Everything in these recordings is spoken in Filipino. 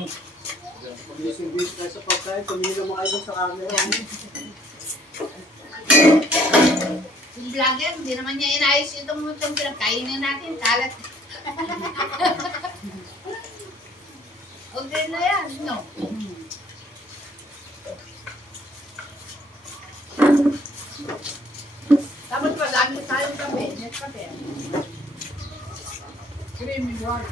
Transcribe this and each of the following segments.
Pag-ising-bis tayo sa pagkain, tumingin mo kayo sa camera. Yung vlogger, hindi naman niya inayos itong pinagkainin natin. Kalat. Okay na yan, no? Dapat pa lagi tayong kape. Net kape. Creamy one.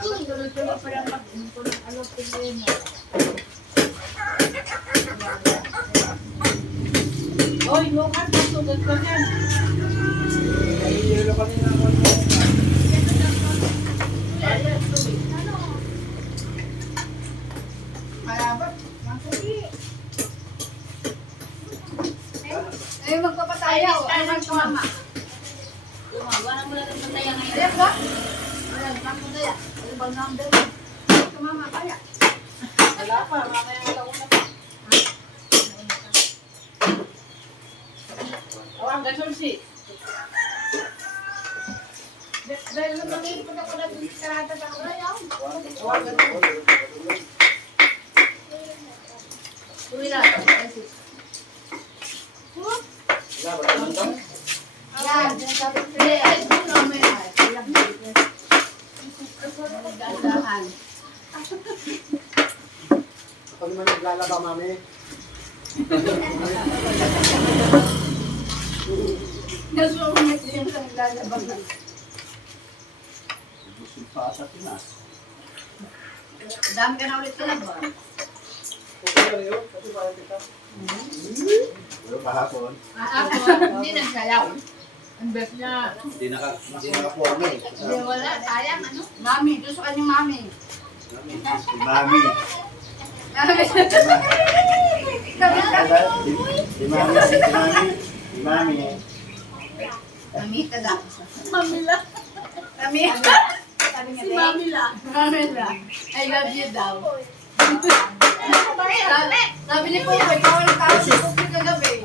Dapat tuloy-tuloy pa lang mag-alok tingin mo. Hoy, mukhang pasugat ka yan. Ayun, kanina ako. Malabat. Ay, magpapataya. Ay, magpapama. Wala mo lang magpapataya ngayon. Ayan ba? Wala, magpapataya. Ano ba number? Tumama kaya. Wala pa, mamaya wala ko na pa. Awang gasol si. Dahil naman ngayon po ako nag-karata sa kurayaw. Awang gasol. Tuloy na. Wala ba naman ito? Yan. Ay, puno mo yan. Dahan. Ako naman naglalaba, mami. Nasumunod din sa naglalabang. Gusto pa sa Pinas. Dami ka na ulit sa laban. Okay lang yun, kasi parang kita. Pero kahapon, Hindi nagsayaw. Ang best niya. hindi naka-forma eh. Hindi wala. Sayang ano? Mami. Doon sa kanyang mami. Si Mami. Si Mami. Mami ka daw. Mami lang. Mami. Si Mami lang. Mami lang. I love you daw. Sabi ni Popo, ikaw ang tao si Popo kagabi.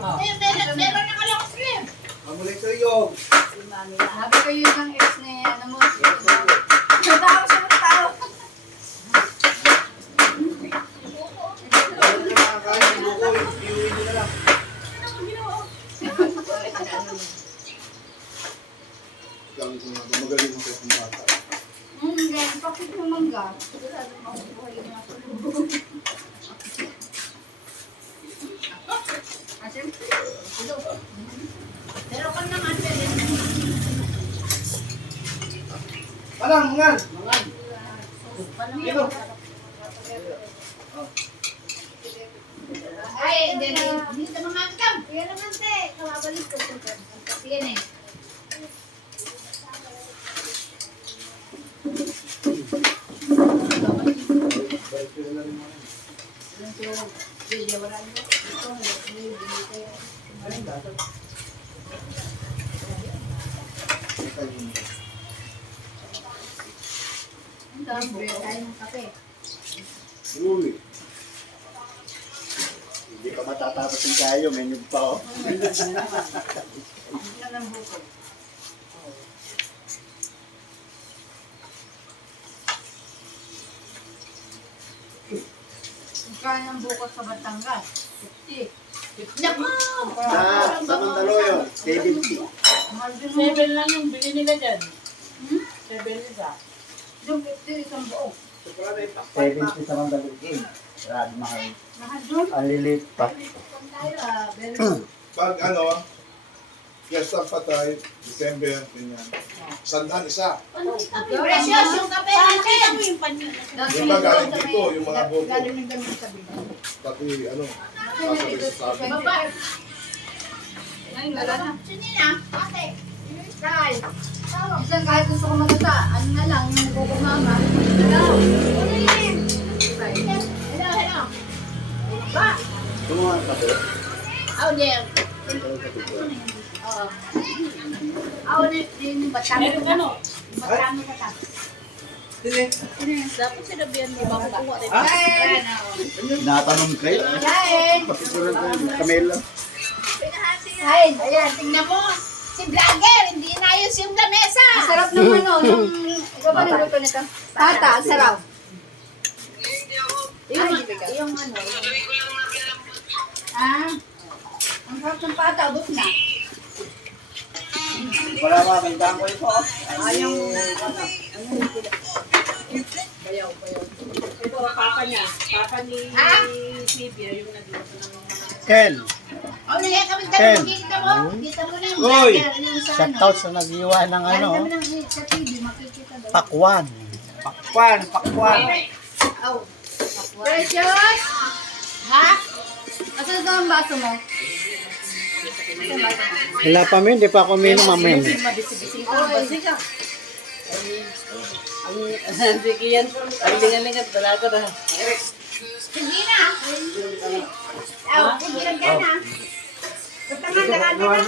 Meron na kalang stream. Mamulay sa iyo. Si Mami lang. Sabi ko yun ang ex ni ano mo. Tao siya ng tao. Magaling mo sa bata. Ganyan. Pakit ng mangga. Sigurado makukuha yung mga tulog. Asim? Ito. Pero kung naman, pwede. Mangan, mangan. Dito. Ay, hindi ka mamangkam. Kaya naman, te. Kawabalik ko. Sige na eh. Uy. Hindi pa matatapos yung kayo, menu pa oh. Kaya ng bukot sa Batangas. 50. Naku! Sa Mandaluyong, 70. 7 lang yung bili nila dyan. 7 isa. Yung 50 isang buo. 70 sa Mandaluyong. Grabe mahal. Mahal doon. Ang lilit pa. Pag ano, Fiesta Patay, December, ganyan. Sandaan isa. Precious yung kape natin. Yung ba galing dito, yung mga boto. Galing ng ganun sa bigay. Pati ano, sasabay sa sabi. Baba. Ay, wala na. Sino na? Ate. Kyle. Isang kahit gusto ko magata, ano na lang, yung kuko mama. Hello. Hello, hello. Ba? Tumuha ka po. Oh, there. Oh, yung batang. Meron ano? Batang sa taas. Dapat sinabihan mo ba kukuha rin? Ayan, Natanong kayo. Kain! Patiguran ko yung Camela. Kain! Ayan, tingnan mo. Si vlogger, hindi inayos Ayos yung lamesa. Ang sarap ng ano, nung... Ikaw ba nagluto nito? Pata, ang sarap. Yung ano, ah, ang sarap ng pata, ubos na. Wala ba, bentahan ko ito. Yung... Bayaw. Ito, papa niya. Papa ni Sylvia, yung nagluto ng mga... Ken, Oh, naya kami Ken. Kita mo na yung Uy! vlogger, yung sa shout out sa nag-iwa ng ano, Kami ng sa TV, makikita daw. pakwan. Pakwan. Oh. Precious! Ha? Asan ito ang baso mo? Wala pa min, di pa ako minom amin. Mabisi-bisi ka. Basi ka. Ang sige yan. Ang lingan-lingan. Dalaga na. Sige na. Oh, sige lang ka na. Basta nga, dagan na.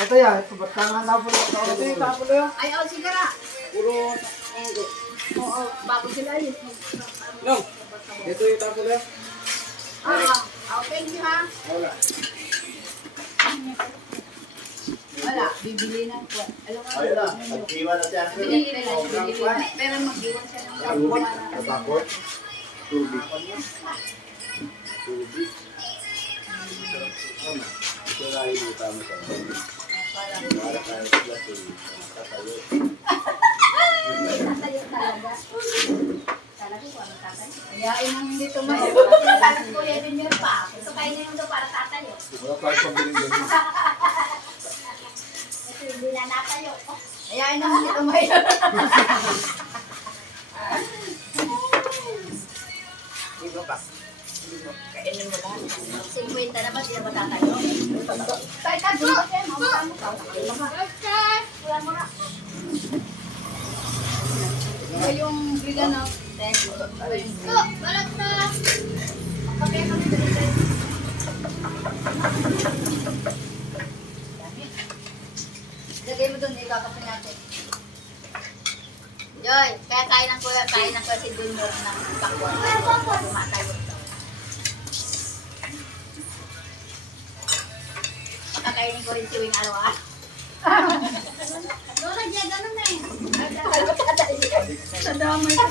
Ito yan, ito ba't ka nga napulo? Ito yung tapulo yun. Ay, oh, sige na. Puro, Oo, bago sila yun. no. Ito yung tapulo yun. Oo, thank you ha. Wala. Wala, bibili na ko. Alam mo, Ayun na, nag-iwan na siya. bibili na. Pero mag-iwan siya ng Tubig, para... natakot. Tubig. Ito na yung tama sa para tayo sila tatayo. Tayo talaga. Talaga ko ang tatay. Ayain ang hindi tumayo. Tapos kuya din yun pa. Ito kayo na yung doon para tatayo. Wala tayo pabiling ganun. Ito hindi na natayo. Ayain ang hindi tumayo. Ito pa. Kainin mo lang. 50 na ba? Di na ba tatayo? Tayo ka doon. Mamukha mo ka. Wala mo na. Ito yung vegan na. Thank you. Balat na. Kape kami dito. Lagay mo doon, ikakapin natin. Joy, kaya kain ng kuya si Junior ng pakwan. Tumatayo ito. Makakainin ko rin si Wing araw-araw. Lola, diyan, ganun na eh. Sa damay ko.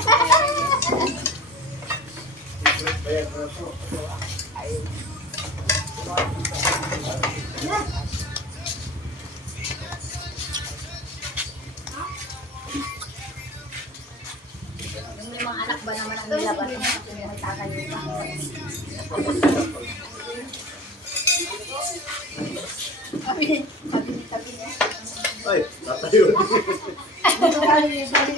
Yung may mga anak ba naman ang nilaban mo? Yung magtatayo pa. Sabi niya. Ay, tatayo. Bali